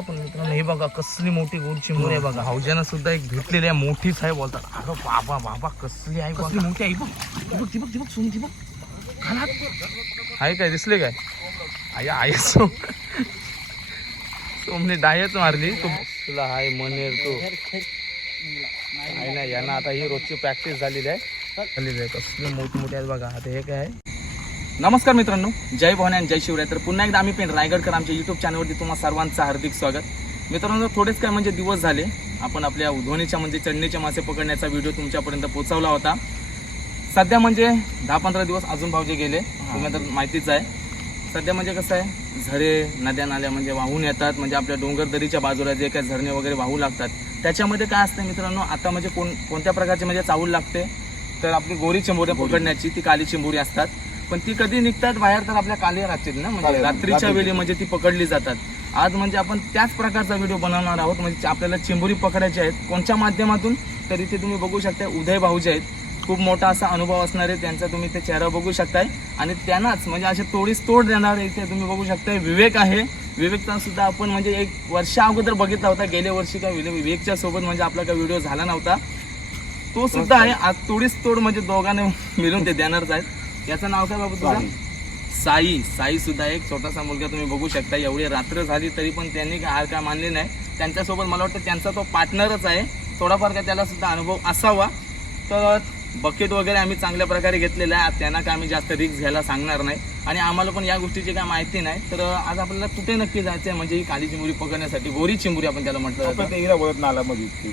पण मित्रांनो हे बघा कसली मोठी गोड चिंबोरी आहे बघा. भाऊजानं सुद्धा एक भेटलेली आहे, मोठीच आहे बोलतात. अगं बाबा बाबा कसली आहे, कसली मोठी आहे बघ. ती बघ सोम ती बघ खाला आहे काय दिसले काय आया आय सोमने डायच मारली तुला हाय मनेर तो नाही यांना आता ही रोजची प्रॅक्टिस झालेली आहे. कसली मोठी मोठी आहेत बघा. आता हे काय आहे. नमस्कार मित्रांनो, जय भवानी आणि जय शिवराय. तर पुन्हा एकदा आम्ही पेन रायगडकर आमच्या यूट्यूब चॅनलवरती तुम्हाला सर्वांचं हार्दिक स्वागत. मित्रांनो थोडेच काय म्हणजे दिवस झाले आपण आपल्या उधवणीच्या म्हणजे चढणीचे मासे पकडण्याचा व्हिडिओ तुमच्यापर्यंत पोहोचवला होता. सध्या म्हणजे 10-15 दिवस अजून भाऊजे गेले, तुम्हाला तर माहितीच आहे. सध्या म्हणजे कसं आहे, झरे नद्या नाल्या म्हणजे वाहून येतात. म्हणजे आपल्या डोंगरदरीच्या बाजूला जे काही झरणे वगैरे वाहू लागतात त्याच्यामध्ये काय असतं मित्रांनो, आता म्हणजे कोणत्या प्रकारचे म्हणजे चावल लागते तर आपली गोरी चिंबोरी पकडण्याची ती काली चिंबोरी असतात. पण ती कधी निघतात बाहेर तर आपल्या काली रात्रीत ना, म्हणजे रात्रीच्या वेळी म्हणजे ती पकडली जातात. आज म्हणजे आपण त्याच प्रकारचा व्हिडिओ बनवणार आहोत. म्हणजे आपल्याला चिंबोरी पकडायची आहेत. कोणत्या माध्यमातून तर इथे तुम्ही बघू शकता उदय भाऊजी आहेत. खूप मोठा असा अनुभव असणारे त्यांचा तुम्ही ते चेहरा बघू शकताय. आणि त्यांनाच म्हणजे असे तोडीस तोड देणारे इथे तुम्ही बघू शकताय विवेक आहे. विवेकचा सुद्धा आपण म्हणजे 1 वर्ष अगोदर बघितला होता. गेल्या वर्षी काय विवेकच्या सोबत म्हणजे आपला काय व्हिडिओ झाला नव्हता. तो सुद्धा आहे. आज तोडीस तोड म्हणजे दोघांना मिळून ते देणारच आहेत. याचं नाव काय बाबू तुझं? साई सुद्धा एक छोटासा मुलगा तुम्ही बघू शकता. एवढी रात्र झाली तरी पण त्यांनी हार काय मानली नाही. त्यांच्यासोबत मला वाटतं त्यांचा तो पार्टनरच आहे. थोडाफार काय त्याला सुद्धा अनुभव असावा. तर बकेट वगैरे आम्ही चांगल्या प्रकारे घेतलेला आहे. त्यांना काय आम्ही जास्त रिस्क घ्यायला सांगणार नाही आणि आम्हाला पण या गोष्टीची काय माहिती नाही. तर आज आपल्याला कुठे नक्की जायचं आहे म्हणजे ही काली चिंबोरी पकडण्यासाठी. गोरी चिंबोरी आपण त्याला म्हटलं जातं,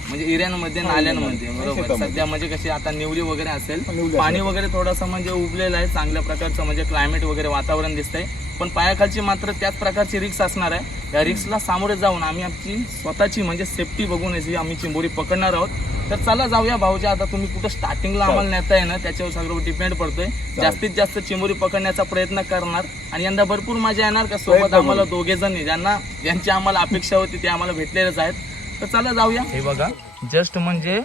म्हणजे इऱ्यांमध्ये नाल्यांमध्ये. बरोबर. सध्या म्हणजे कशी आता निवडी वगैरे असेल, पाणी वगैरे थोडंसं म्हणजे उबलेलं आहे. चांगल्या प्रकारचं म्हणजे क्लायमेट वगैरे वातावरण दिसतंय. पण पायाखालची मात्र त्याच प्रकारची रिक्स असणार आहे. या रिक्सला सामोरे जाऊन आम्ही आमची स्वतःची म्हणजे सेफ्टी बघून आम्ही चिंबोरी पकडणार आहोत. तर चला जाऊया भाऊजी. आता तुम्ही कुठं स्टार्टिंगला आम्हाला नेताय ना त्याच्यावर सगळं डिपेंड पडतोय. जास्तीत जास्त चिंबोरी पकडण्याचा प्रयत्न करणार आणि यंदा भरपूर मजा येणार. का सोबत आम्हाला 2 जण ज्यांची आम्हाला अपेक्षा होती ते आम्हाला भेटलेलेच आहेत. तर चला जाऊया. हे बघा जस्ट म्हणजे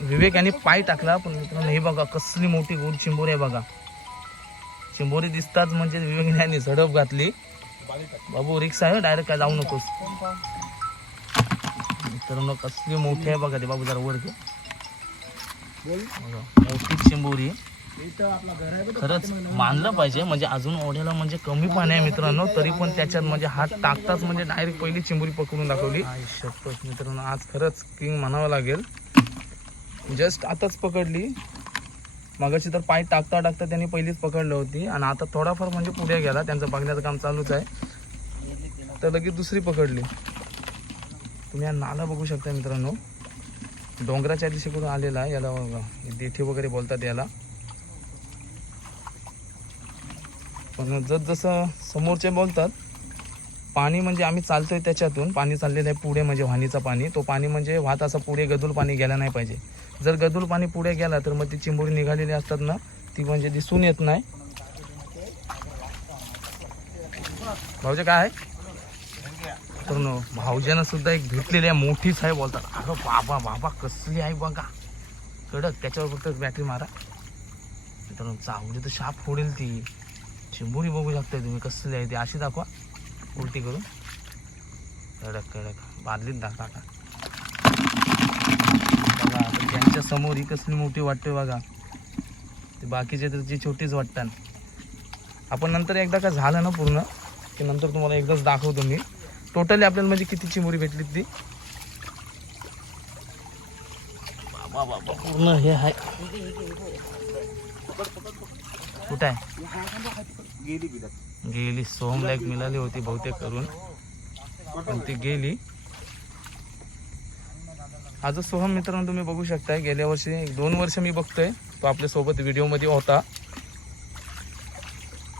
विवेक यांनी पाय टाकला. पण मित्रांनो हे बघा कसली मोठी गोड चिंबोरी आहे बघा. चिंबोरी दिसताच म्हणजे विवेक यांनी झडप घातली. बाबू रिक्स आहे, डायरेक्ट काय जाऊ नकोस. मित्रांनो कसली मोठी आहे बघा. ते बाबू जरा वर घे. मोठी चिंबोरी खरंच मानलं पाहिजे. म्हणजे अजून ओढ्याला म्हणजे कमी पाणी आहे मित्रांनो, तरी पण त्याच्यात म्हणजे हात टाकताच म्हणजे डायरेक्ट पहिली चिंबोरी पकडून दाखवली. शपथ मित्रांनो आज खरंच किंग म्हणावं लागेल. जस्ट आताच पकडली. मगाशी तर पाय टाकता टाकता त्यांनी पहिलीच पकडली होती आणि आता थोडाफार म्हणजे पुढे गेला. त्यांचं बघण्याचं काम चालूच आहे. तर लगेच दुसरी पकडली. तुम्ही या नाला बघू शकता मित्रांनो. डोंगराच्या दिशेकडून आलेला आहे. याला देठी वगैरे बोलतात याला. पण जसं समोरचे बोलतात पाणी म्हणजे आम्ही चालतोय त्याच्यातून पाणी चाललेलं आहे पुढे म्हणजे वाहनीचा पाणी. तो पाणी म्हणजे वाहत असं पुढे गदूल पाणी गेला नाही पाहिजे. जर गदूल पाणी पुढे गेला तर मग ती चिंबोरी निघालेली असतात ना ती म्हणजे दिसून येत नाही. भाऊजे काय आहे तर भाऊजानं सुद्धा एक भेटलेली आहे, मोठीच आहे बोलतात. अगं बाबा बाबा कसली आहे बघा कडक. त्याच्यावर फक्त बॅटरी मारा मित्रांनो. चावली तर शाप फोडेल ती. चिंबोरी बघू शकताय तुम्ही कसली आहे ती. अशी दाखवा उलटी करून. कडक बादलीत टाका बघा. आता त्यांच्या समोर ही कसली मोठी वाटते बघा. ते बाकीचे तर जी छोटीच वाटतात. आपण नंतर एकदा का झालं ना पूर्ण की नंतर तुम्हाला एकदाच दाखवतो मी टोटली आपल्याला म्हणजे किती चिंबोरी भेटली ती. बाबा बाबा पूर्ण हे आहे. कुठं आहे गेली. सोहमला एक मिळाली होती बहुतेक करून पण ती गेली. आज सोहम मित्रांनो तुम्ही बघू शकताय. गेल्या वर्षी 2 वर्ष मी बघतोय तो आपल्या सोबत व्हिडिओ मध्ये होता.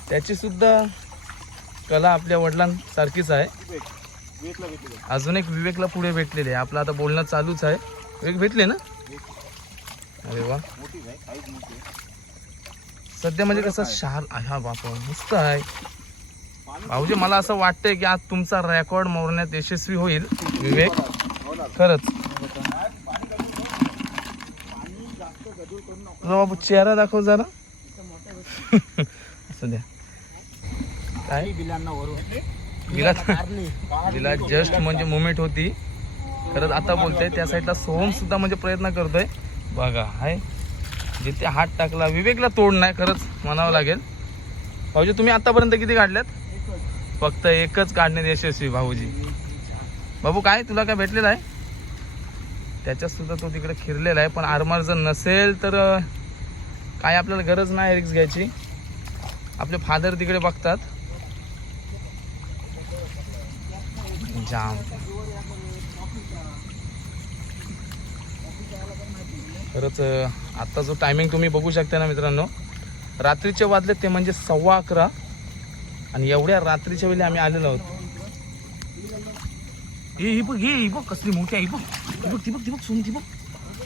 त्याची सुद्धा कला आपल्या वडिलांसारखीच आहे. अजून एक विवेकला पुढे भेटलेले आहे. आपलं आता बोलणं चालूच आहे. विवेक भेटले ना. अरे वा सध्या म्हणजे कसं शाल हा बापा मस्त आहे भाऊजी. मला असं वाटतंय की आज तुमचा रेकॉर्ड मोडण्यात यशस्वी होईल विवेक. खरंच तुझा बाबू चेहरा दाखव जरा. असं द्या काय तिला जस्ट म्हणजे मुवमेंट होती. खरंच आता बोलतोय त्या साईडला सोहम सुद्धा म्हणजे प्रयत्न करतोय बघा. हाय जिथे हात टाकला विवेकला तोड नाही खरंच म्हणावं लागेल. भाऊजी तुम्ही आतापर्यंत किती काढल्यात? फक्त एकच काढण्यात यशस्वी भाऊजी. बाबू काय तुला काय भेटलेलं आहे? त्याच्यात सुद्धा तो तिकडे खिरलेला आहे. पण आरमार जर नसेल तर काय आपल्याला गरज नाही रिक्स घ्यायची. आपले फादर तिकडे बघतात. जाम खरंच आता जो टायमिंग तुम्ही बघू शकता ना मित्रांनो, रात्रीचे वाजले ते म्हणजे 11:15 आणि एवढ्या रात्रीच्या वेळी आम्ही आलेलो आहोत. ही बघ कसली मोठी आहे. ती बघ सोम ती बघ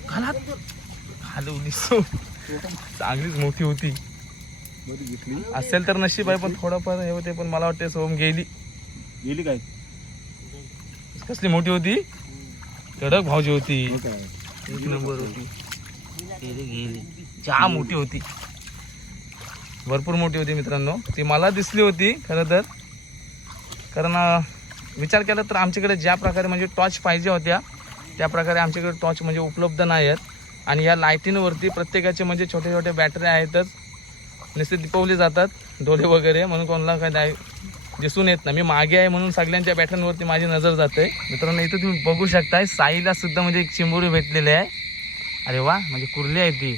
खालवली सोम चांगलीच मोठी होती. असेल तर नशीब आहे पण थोडंफार हे होते. पण मला वाटते सोम गेली काय. कसली मोठी होती. कडक भाऊजी होती. एक नंबर होती. गेली चहा मोठी होती. भरपूर मोठी होती मित्रांनो. ती मला दिसली होती खरं तर. कारण विचार केला तर आमच्याकडे ज्या प्रकारे म्हणजे टॉर्च पाहिजे होत्या त्या प्रकारे आमच्याकडे टॉर्च म्हणजे उपलब्ध नाही आहेत. आणि या लाईटींवरती प्रत्येकाचे म्हणजे छोटे छोटे बॅटरी आहेतच. नुसते दिपवले जातात डोळे वगैरे म्हणून कोणाला काय दिसून येत नाही. मी मागे आहे म्हणून सगळ्यांच्या बॅटरीवरती माझी नजर जाते. मित्रांनो इथं तुम्ही बघू शकताय साईला सुद्धा म्हणजे एक चिंबोरी भेटलेली आहे. अरे वा म्हणजे कुर्ली आहे ती.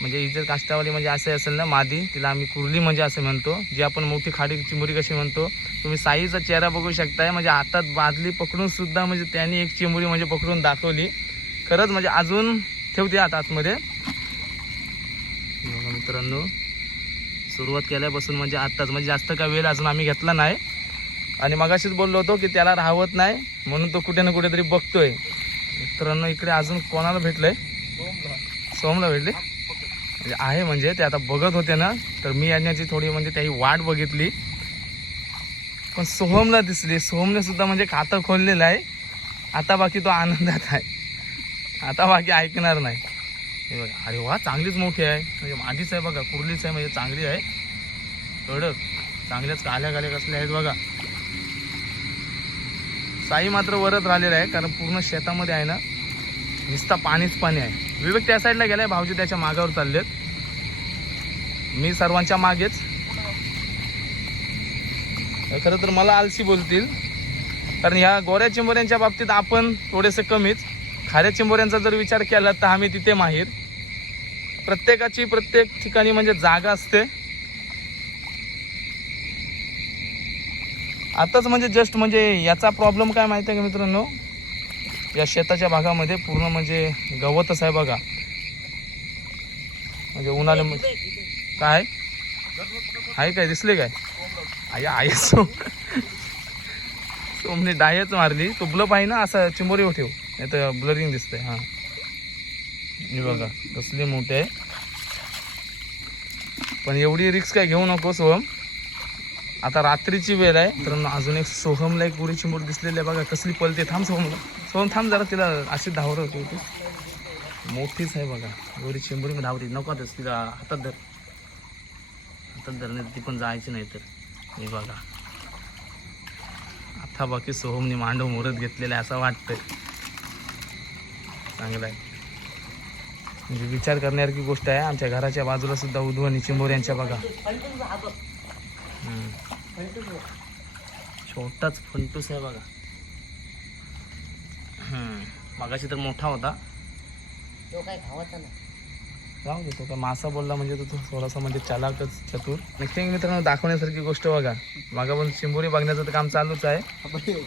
म्हणजे इतर काष्टावाली म्हणजे असे असेल ना मादी, तिला आम्ही कुर्ली म्हणजे असं म्हणतो. जी आपण मोठी खाडी चिंबोरी कशी म्हणतो. तुम्ही साईचा चेहरा बघू शकताय. म्हणजे हातात बादली पकडून सुद्धा म्हणजे त्यांनी एक चिंबोरी म्हणजे पकडून दाखवली. खरंच म्हणजे अजून ठेवते आता आतमध्ये. मित्रांनो सुरुवात केल्यापासून म्हणजे आत्ताच म्हणजे जास्त काय वेळ अजून आम्ही घेतला नाही. आणि मगाशीच बोललो होतो की त्याला राहवत नाही म्हणून तो कुठे ना कुठेतरी बघतोय. मित्रांनो इकडे अजून कोणाला भेटलंय? सोमला भेटले म्हणजे आहे. म्हणजे ते आता बघत होते ना तर मी येण्याची थोडी म्हणजे त्याही वाट बघितली. पण सोहमला दिसली. सोहमने सुद्धा म्हणजे खातं खोललेलं आहे. आता बाकी तो आनंदात आहे. आता बाकी ऐकणार नाही. हे बघा अरे वा चांगलीच मोठी आहे. म्हणजे माझीच आहे बघा. कुर्लीच आहे म्हणजे चांगली आहे. कडक चांगल्याच काल्या काल्या कसल्या आहेत बघा. साई मात्र वरत राहिलेला आहे कारण पूर्ण शेतामध्ये आहे ना नुसता पाणीच पाणी आहे. विवेक त्या साईडला गेलाय. भाऊजी त्याच्या मागावर चाललेत. मी सर्वांच्या मागेच. खरं तर मला आलसी बोलतील कारण ह्या गोऱ्या चिंबोऱ्यांच्या बाबतीत आपण थोडेसे कमीच. खाऱ्या चिंबोऱ्यांचा जर विचार केला तर आम्ही तिथे माहीर. प्रत्येकाची प्रत्येक ठिकाणी म्हणजे जागा असते. आताच म्हणजे जस्ट म्हणजे याचा प्रॉब्लेम काय माहिती आहे का मित्रांनो, या शेताच्या भागामध्ये पूर्ण म्हणजे गवतच आहे बघा. म्हणजे उन्हाळ्या काय आहे काय दिसले काय आहे सोमने डायच मारली. तो ब्लप आहे ना असा चिंबोरी ठेव नाही तर ब्लरिंग दिसतंय. हां हे बघा कसली मोठे आहे. पण एवढी रिक्स काय घेऊ नको सोहम. आता रात्रीची वेळ आहे तर अजून एक सोहमला एक गोरी चिंबोरी दिसलेली आहे बघा कसली पलते. थांब सोहम थांब जरा. तिला अशी धावत होती ती. मोठीच आहे बघा गोरी चिंबोरी मी धावते. नको तिला हातात धरणे ती पण जायची नाही तर. हे बघा आता बाकी सोहमने मांडव मोरत घेतलेला आहे असं वाटतंय. चांगलं आहे म्हणजे विचार करण्यासारखी गोष्ट आहे. आमच्या घराच्या बाजूला सुद्धा उधवणी चिंबोऱ्यांच्या बघा. छोटाच फंटूस आहे बघा. मगाशी तर मोठा होता. तो काय खावाचा नाही. जाऊ दे. तो काय मासा बोलला म्हणजे तो थोडासा म्हणजे चालाकच चतुर. नेक्स्ट मित्रांनो दाखवण्यासारखी गोष्ट बघा. मागा पण चिंबोरी बघण्याचं तर काम चालूच आहे.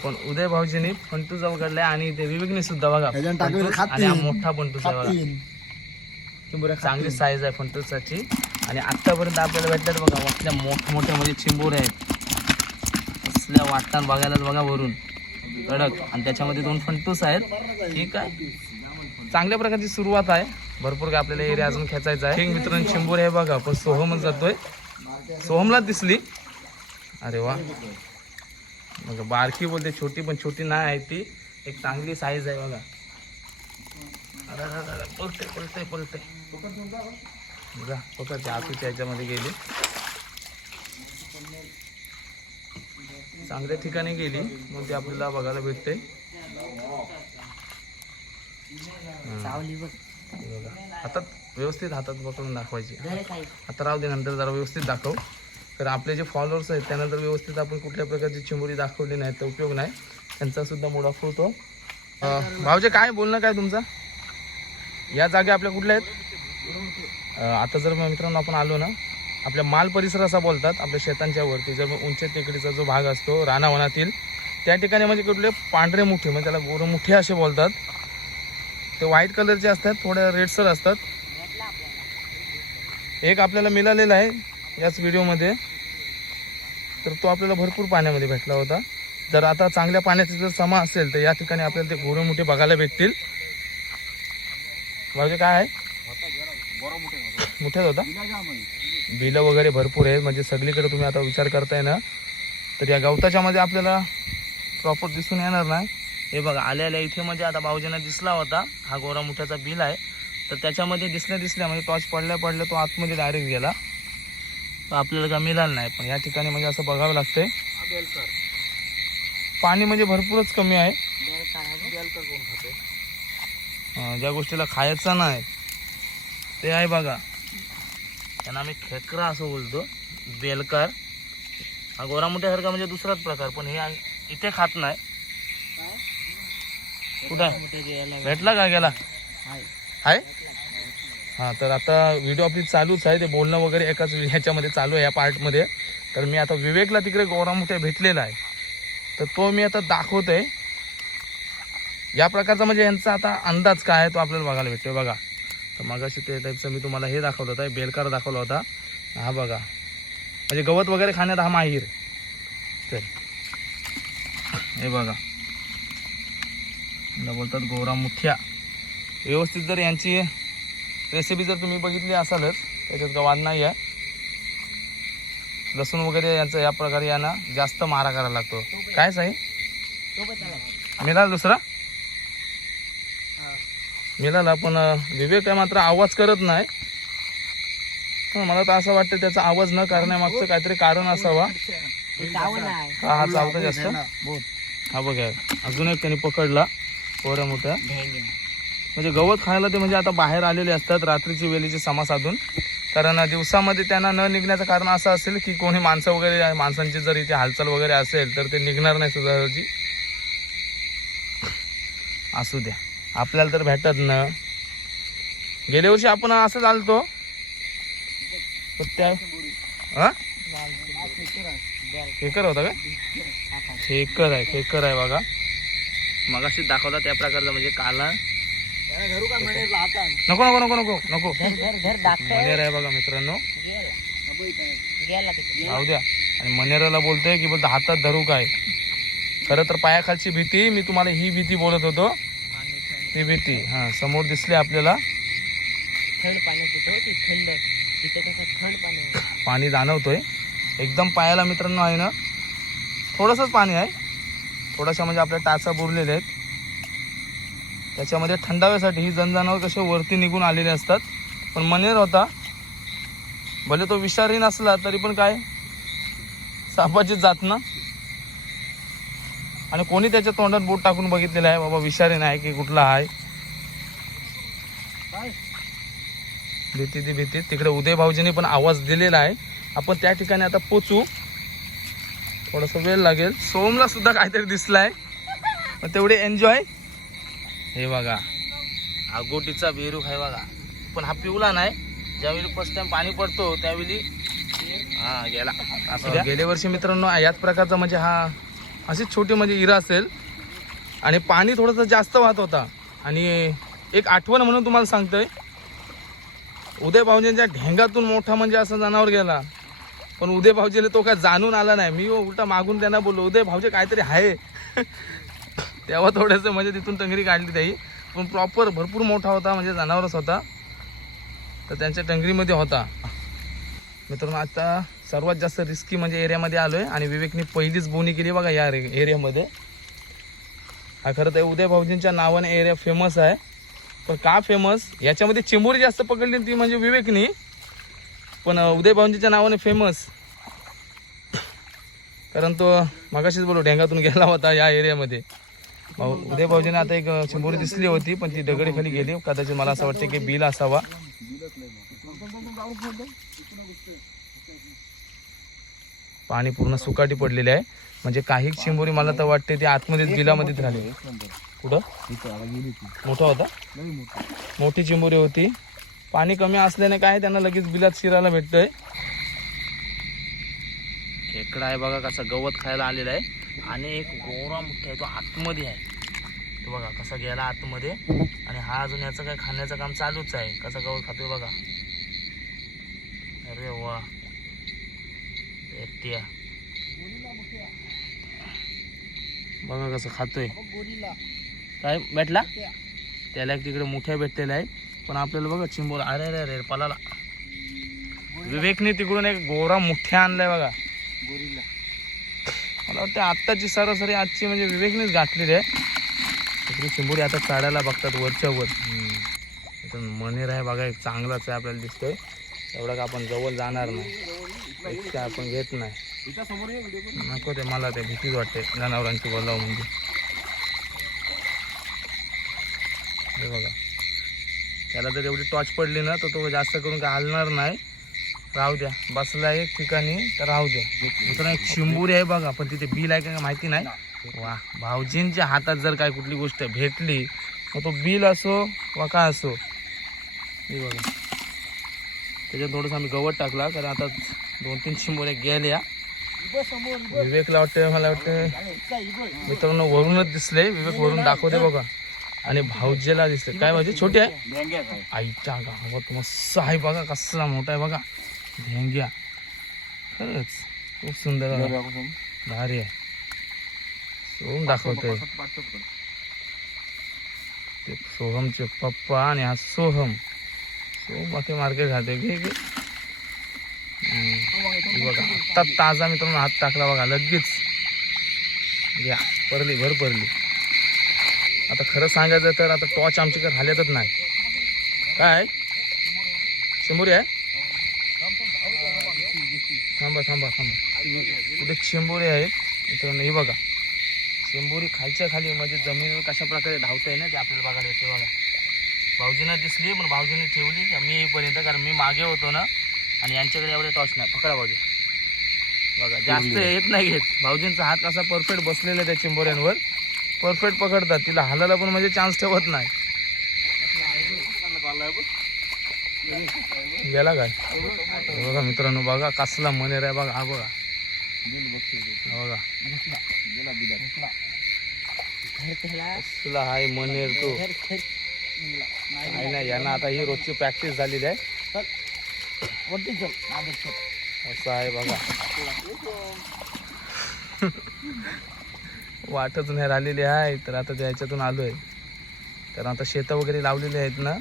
पण उदय भाऊजींनी फंटूस उघडलाय आणि ते विवेकने सुद्धा बघा फंटूस. आणि हा मोठा फंटूस आहे बघा. चांगली साईज आहे फंटूसाची. आणि आतापर्यंत आपल्याला भेटल्यात बघा असल्या मोठमोठ्या म्हणजे चिंबोरे आहेत. असल्या वाटतात बघायलाच बघा वरून कडक. आणि त्याच्यामध्ये 2 फंटूस आहेत. ठीक आहे चांगल्या प्रकारची सुरुवात आहे. भरपूर काय आपल्याला एरिया अजून खेचायचा आहे. मित्रांनो चिंबोरी आहे बघा. पण सोहमच जातोय. सोहमला दिसली. अरे वा बघा बारकी बोलते छोटी पण छोटी नाही आहे ती. एक चांगली साईज आहे बघा. अरे पलते बघा पकडते. आसूच्या ह्याच्यामध्ये गेली. चांगल्या ठिकाणी गेली मग ते आपल्याला बघायला भेटते. सावली बघ. हे बघा हातात व्यवस्थित हातात पकडून दाखवायची. घरे काही आता राहू दे, नंतर जरा व्यवस्थित दाखव. तर आपले जे फॉलोअर्स आहेत त्यानंतर व्यवस्थित आपण कुठल्या प्रकारची चिमुरी दाखवली नाही तर उपयोग नाही, त्यांचा सुद्धा मूड ऑफ होतो. भाऊजे काय बोलणं काय तुमचं? या जागे आपल्या कुठल्या आहेत? आता जर मित्रांनो आपण आलो ना, आपल्या माल परिसर असा बोलतात आपल्या शेतांच्या वरती, जर उंच टेकडीचा जो भाग असतो रानावनातील त्या ठिकाणी म्हणजे कुठले पांढरे मुठे म्हणजे त्याला गोरं मुठे असे बोलतात. ते व्हाईट कलरचे असतात, थोड्या रेडसर असतात. एक आपल्याला मिळालेला आहे याच व्हिडिओमध्ये, तर तो आपल्याला भरपूर पाण्यामध्ये भेटला होता. जर आता चांगल्या पाण्याचा जर समा असेल तर या ठिकाणी आपल्याला ते गोरे मुठे बघायला भेटतील. म्हणजे काय आहे मोठ्याच होता, बिलं वगैरे भरपूर आहेत. म्हणजे सगळीकडे तुम्ही आता विचार करताय ना, तर या गवताच्या मध्ये आपल्याला प्रॉपर दिसून येणार नाही. हे बघा आल्या आल्या इथे म्हणजे आता भाऊजींना दिसला होता हा गोरा मुठ्याचा बिल आहे, तर त्याच्यामध्ये दिसल्या म्हणजे टॉर्च पडल्या तो आतमध्ये डायरेक्ट गेला, तर आपल्याला काय मिळालं नाही. पण या ठिकाणी म्हणजे असं बघावं लागतंय, पाणी म्हणजे भरपूरच कमी आहे. ज्या गोष्टीला खायचं नाही ते आहे बघा, त्यांना आम्ही खेकरा असं बोलतो, बेलकर. हा गोरा मुठ्यासारखा म्हणजे दुसराच प्रकार, पण हे इथे खात नाही. कुठं भेटला का गेला आहे? हा, तर आता व्हिडिओ आपली चालूच आहे, ते बोलणं वगैरे एकाच ह्याच्यामध्ये चालू आहे या पार्टमध्ये. तर मी आता विवेकला तिकडे गोरा मुठ्या भेटलेला आहे, तर तो मी आता दाखवतोय. या प्रकारचा म्हणजे यांचा आता अंदाज काय आहे तो आपल्याला बघायला भेटतोय बघा. तर मगाशी ते टाईपचं मी तुम्हाला हे दाखवलं होतं, बेलकार दाखवला होता. हा बघा, म्हणजे गवत वगैरे खाण्यात हा माहीर. तर हे बघा याला बोलतात गोरा मुठ्या. व्यवस्थित जर यांची रेसिपी जर तुम्ही बघितली असालच त्याच्यात का वाद नाही आहे. लसूण वगैरे यांचं या प्रकारे यांना जास्त मारा करायला लागतो. काय साई मिळाला दुसरा मिळाला, पण विवेक आहे मात्र आवाज करत नाही. मला तर असं वाटतं त्याचा आवाज न करण्यामागचं काहीतरी कारण असावा. हा चालतं जास्त. हा बघा अजून एक त्यांनी पकडला गोऱ्या मोठ्या. म्हणजे गवत खायला ते म्हणजे आता बाहेर आलेले असतात रात्रीची वेळेची समा साधून, कारण दिवसामध्ये त्यांना न निघण्याचं कारण असं असेल की कोणी माणसं वगैरे माणसांची जर इथे हालचाल वगैरे असेल तर ते निघणार नाही सुद्धा. असू द्या, आपल्याला तर भेटत ना. गेल्या वर्षी आपण असं चालतो त्या खेकर होता का? खेकर आहे बघा, मगाशी दाखवला त्या प्रकारचा म्हणजे काला. नको नको नको नको नको मनेर आहे बघा मित्रांनो, राहू द्या. आणि मनेराला बोलतोय की बोलतो हातात धरू काय. खरं तर पायाखालची भीती, मी तुम्हाला ही भीती बोलत होतो, ती भीती. हा समोर दिसले आपल्याला, पाणी जाणवतोय एकदम पायाला मित्रांनो. आहे ना थोडंसंच पाणी आहे, थोडासा म्हणजे आपल्या टाचा बुरलेले आहेत. त्याच्यामध्ये थंडाव्यासाठी ही जनावर कसे वरती निघून आलेले असतात. पण मनेर होता, भले तो विषारी नसला तरी पण काय सापाची जात ना. आणि कोणी त्याच्या तोंडात बोट टाकून बघितलेलं आहे बाबा विषारी नाही की कुठला आहे. भीती तिकडे उदय भाऊजींनी पण आवाज दिलेला आहे. आपण त्या ठिकाणी आता पोचू, थोडासा वेळ लागेल. सोमला सुद्धा काहीतरी दिसलाय, पण तेवढे एन्जॉय. हे बघा आगोटीचा बेरू आहे बघा, पण हा पिवला नाही. ज्यावेळी फर्स्ट टाइम पाणी पडतो त्यावेळी हा गेला. असं गेल्या वर्षी मित्रांनो याच प्रकारचा म्हणजे हा अशी छोटी म्हणजे इरा असेल आणि पाणी थोडंसं जास्त वाहत होता. आणि एक आठवण म्हणून तुम्हाला सांगतोय, उदय भाऊजींच्या ढेंगातून मोठा म्हणजे असं जनावर गेला, पण उदय भाऊजीने तो काय जाणून आला नाही. मी उलटा मागून त्यांना बोललो उदय भाऊजी काहीतरी आहे. तेव्हा थोडंसं म्हणजे तिथून टंगरी काढली त्याही, पण प्रॉपर भरपूर मोठा होता म्हणजे जनावरच होता, तर त्यांच्या टंगरीमध्ये होता. मित्रांनो आता सर्वात जास्त रिस्की म्हणजे एरियामध्ये आलो आहे आणि विवेकने पहिलीच बोनी केली बघा या एरियामध्ये. हा खरं तर उदय भाऊजींच्या नावाने एरिया फेमस आहे, पण का फेमस याच्यामध्ये चिंबोरी जास्त पकडली ती म्हणजे विवेकनी, पण उदय भाऊजींच्या नावाने फेमस. कारण तो मगाशीच बोलू ढेंगातून गेला होता या एरियामध्ये. उदय भाऊजीने आता एक चिंबोरी दिसली होती पण ती दगडी खाली गेली. कदाचित मला असं वाटतं की बिल असावा. पाणी पूर्ण सुकाटी पडलेले आहे. म्हणजे काही चिंबोरी मला तर वाटते ती आतमध्येच बिलामध्येच राहिली. कुठं मोठा होता, मोठी चिंबोरी होती. पाणी कमी असल्याने काय त्यांना लगेच बिलात शिरायला भेटतंय. खेकडा आहे बघा कसा गवत खायला आलेला आहे. आणि एक गोरा मोठा आहे तो आतमध्ये आहे. तो बघा कसा गेला आतमध्ये. आणि हा अजून याचं काय खाण्याचं काम चालूच आहे. कसा गवत खातोय बघा. अरे वा एकट्या बघा कसं खातोय. काय भेटला त्याला एक तिकडे मोठ्या भेटलेला आहे. पण आपल्याला बघा चिंबोर अरे अरे अरे पलाला. विवेकने तिकडून एक गोरा मोठ्या आणलाय बघा. मला वाटतं आत्ताची सरासरी आजची म्हणजे विवेकनेच घातलेली आहे. तिकडे चिंबोरी आता चाडायला बघतात वरच्या वर. मनेर आहे बघा एक चांगलाच आहे आपल्याला दिसतोय. एवढा का आपण जवळ जाणार नाही, आपण घेत नाही. नको ते मला ते भीतीच वाटते जनावरांची बोलावं म्हणजे. हे बघा त्याला जर एवढी टॉर्च पडली ना तर तो जास्त करून काय हलणार नाही. राहू द्या बसला एक ठिकाणी तर राहू द्या. मित्रांनो एक चिंबोरी आहे बघा पण तिथे बिल आहे का माहिती नाही. वा भाऊजींच्या हातात जर काय कुठली गोष्ट भेटली मग तो बिल असो वा काय असो. हे बघा त्याच्यात थोडंसं आम्ही गवत टाकला कारण आता 2-3 चिंबोऱ्या गेल्या. विवेकला वाटतं मला वाटतं मित्रांनो वरूनच दिसले. विवेक वरून दाखवते बघा. आणि भाऊजीला दिसले काय भाऊजी छोटी आहे. आईच्या गावात मस्त आहे बघा कसला मोठा आहे बघा भेंग्या. खरंच खूप सुंदर भारी आहे. सोहम दाखवतोय ते सोहमचे पप्पा आणि हा सोहम. सोहम बाकी मार्केट घालतोय घे घे बघा. आत्ता ताजा मित्रांनो हात टाकला बघा लगेच घ्या परली भर परली. आता खरं सांगायचं तर आता टॉर्च आमच्याकडे राहिल्यातच नाही. काय चिंबोरी आहे. थांबा थांबा थांबा कुठे चिंबोरी आहेत मित्रांनो. हे बघा चिंबोरी खालच्या खाली म्हणजे जमिनीवर कशा प्रकारे धावतंय ना ते आपल्याला बघायला येते बघा. भाऊजींना दिसली पण भाऊजींनी ठेवली का मी येईपर्यंत कारण मी मागे होतो ना. आणि यांच्याकडे एवढे टॉर्च नाही. पकडा भाऊजी बघा जास्त येत नाही घेत. भाऊजींचा हात कसा परफेक्ट बसलेला आहे त्या चिंबोऱ्यांवर. परफेक्ट पकडतात. तिला हालायला पण म्हणजे चान्स ठेवत नाही. गेला काय बघा मित्रांनो बघा कसला मनेर आहे बघा. हा बघा बघा कसला हाय मनेर तो. नाही नाही यांना आता ही रोजची प्रॅक्टिस झालेली आहे. असं आहे बघा. वाटच नाही राहिलेली आहे तर आता त्याच्यातून आलोय. तर आता शेतं वगैरे लावलेली आहेत ना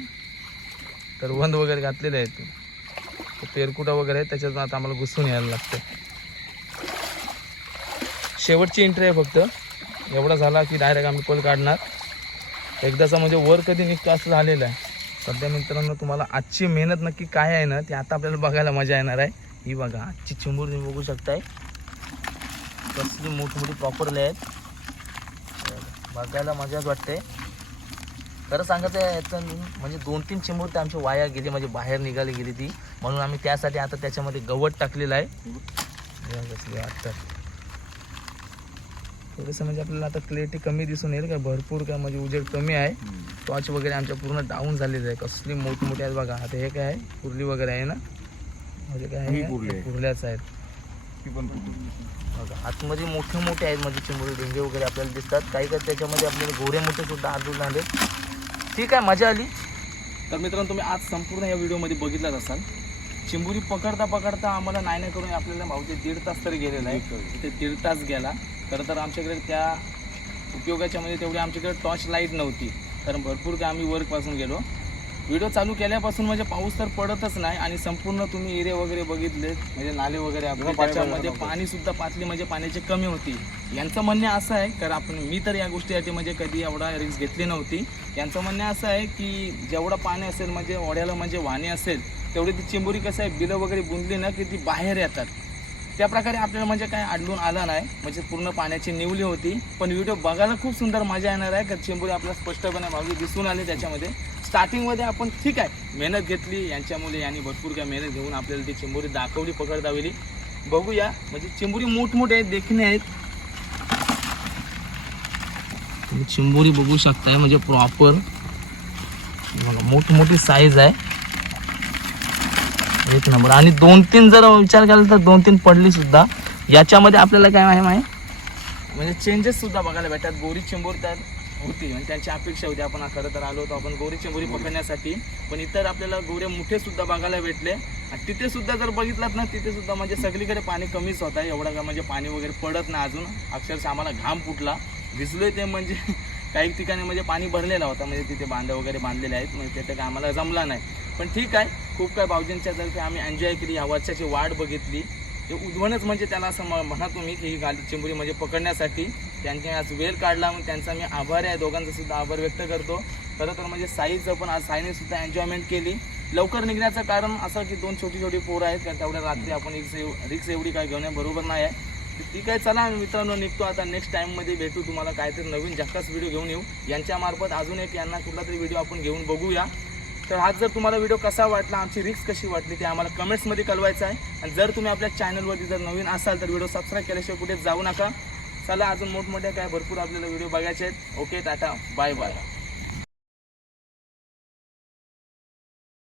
तर वंद वगैरे घातलेले आहेत. पेरकुटा वगैरे आहे त्याच्यातून आता आम्हाला घुसून यायला लागतं. शेवटची एंट्री आहे फक्त. एवढा झाला की डायरेक्ट आम्ही पल काढणार. एकदाचा म्हणजे वर कधी निघतो असं झालेलं आहे. सध्या मित्रांनो तुम्हाला आजची मेहनत नक्की काय आहे ना ते आता आपल्याला बघायला मजा येणार आहे. ही बघा आजची चिंबोरी तुम्ही बघू शकताय कसली मोठमोठी प्रॉपरली आहेत. बघायला मजाच वाटते. खरं सांगायचं याचं म्हणजे 2-3 चिंबोरी तर आमची वाया गेली म्हणजे बाहेर निघाली गेली ती. म्हणून आम्ही त्यासाठी आता त्याच्यामध्ये गवत टाकलेलं आहे. कसली वाटतं थोडंसं म्हणजे आपल्याला आता क्लिअरिटी कमी दिसून येईल काय भरपूर काय म्हणजे उजेड कमी आहे. टॉर्च वगैरे आमच्या पूर्ण डाऊन झालेलं आहे. कसली मोठमोठी आहेत बघा. आता हे काय आहे कुर्ली वगैरे आहे ना म्हणजे काय आहे कुर्ल्याच आहेत बघा. आतमध्ये मोठे मोठे आहेत म्हणजे चिंबोरी डेंगे वगैरे आपल्याला दिसतात. काही काही त्याच्यामध्ये आपल्याला गोरे मोठे सुद्धा आढळून आले. ठीक आहे मजा आली. तर मित्रांनो तुम्ही आज संपूर्ण या व्हिडिओमध्ये बघितलाच असाल. चिंबोरी पकडता पकडता आम्हाला नाही करून आपल्याला भाऊचे 1.5 तास तरी गेलेला आहे. ते 1.5 तास गेला. खरं तर आमच्याकडे त्या उपयोगाच्या म्हणजे तेवढी आमच्याकडे टॉर्च लाईट नव्हती कारण भरपूर काय आम्ही वर्कपासून गेलो. व्हिडिओ चालू केल्यापासून म्हणजे पाऊस तर पडतच नाही. आणि संपूर्ण तुम्ही एरिया वगैरे बघितले म्हणजे नाले वगैरे आपले त्याच्यामध्ये पाणीसुद्धा पातळी म्हणजे पाण्याची कमी होती. यांचं म्हणणं असं आहे कारण आपण मी तर या गोष्टीसाठी म्हणजे कधी एवढा रिस्क घेतली नव्हती. यांचं म्हणणं असं आहे की जेवढं पाणी असेल म्हणजे ओढ्याला म्हणजे वाहने असेल तेवढी ती चिंबोरी कसं आहे बिलं वगैरे बुंदली ना की ती बाहेर येतात. त्या प्रकारे आपल्याला म्हणजे काय आढळून आला नाही, म्हणजे पूर्ण पाण्याची निवली होती. पण व्हिडिओ बघायला खूप सुंदर मजा येणार आहे, कारण चिंबोरी आपल्याला स्पष्टपणे भावली दिसून आले. त्याच्यामध्ये स्टार्टिंगमध्ये आपण ठीक आहे मेहनत घेतली यांच्यामुळे, यांनी भरपूर काय मेहनत घेऊन आपल्याला ती चिंबोरी दाखवली, पकड दावली. बघूया म्हणजे चिंबोरी मोठमोठे आहेत, देखणे आहेत. तुम्ही चिंबोरी बघू शकताय म्हणजे प्रॉपर मोठमोठी साईज आहे, एक नंबर. आणि 2-3 जर विचार केला तर 2-3 पडली सुद्धा. याच्यामध्ये आपल्याला काय आहे म्हणजे चेंजेस सुद्धा बघायला भेटतात. गोरी चिंबोरी त्यात होती आणि त्यांची अपेक्षा होती. आपण खरं तर आलो होतो आपण गोरी चिंबोरी पकडण्यासाठी, पण इतर आपल्याला गोरे मोठे सुद्धा बघायला भेटले. आणि तिथे सुद्धा जर बघितलात ना, तिथे सुद्धा म्हणजे सगळीकडे पाणी कमीच होत आहे, एवढा म्हणजे पाणी वगैरे पडत नाही अजून. अक्षरशः आम्हाला घाम फुटला, भिजलोय ते म्हणजे काही ठिकाणी म्हणजे पाणी भरलेला होता, म्हणजे तिथे बांधा वगैरे बांधलेले आहेत, म्हणजे तिथे काय आम्हाला जमला नाही. पण ठीक आहे, खूप काय भाऊजींच्या तर्फे आम्ही एन्जॉय केली, या वर्षाची वाट बघितली. ते उद्वणच म्हणजे त्याला असं म्हणा तुम्ही की ही गाली चिंबोरी म्हणजे पकडण्यासाठी त्यांनी आज वेळ काढला, म्हणून त्यांचा मी आभारी आहे. दोघांचा सुद्धा आभार व्यक्त करतो. खरं तर म्हणजे साईचं पण आज साईने सुद्धा एन्जॉयमेंट केली. लवकर निघण्याचं कारण असं की 2 छोटी छोटी पोरं आहेत, कारण तेवढ्या रात्री आपण रिक्स एवढी काय घेणं बरोबर नाही आहे. ठीक आहे, चला मित्रांनो निघतो आता. नेक्स्ट टाईममध्ये भेटू, तुम्हाला काहीतरी नवीन झक्कास व्हिडिओ घेऊन येऊ. यांच्यामार्फत अजून एक यांना कुठला तरी व्हिडिओ आपण घेऊन बघूया. तर आज जर तुम्हाला व्हिडिओ कसा वाटला, आमची रिक्स कशी वाटली ते आम्हाला कमेंट्समध्ये कळवायचं आहे. आणि जर तुम्ही आपल्या चॅनलवरती जर नवीन असाल तर व्हिडिओ सबस्क्राईब केल्याशिवाय कुठेच जाऊ नका. चला अजून मोठमोठ्या काय भरपूर आपल्याला व्हिडिओ बघायचे आहेत. Okay, tata, bye bye.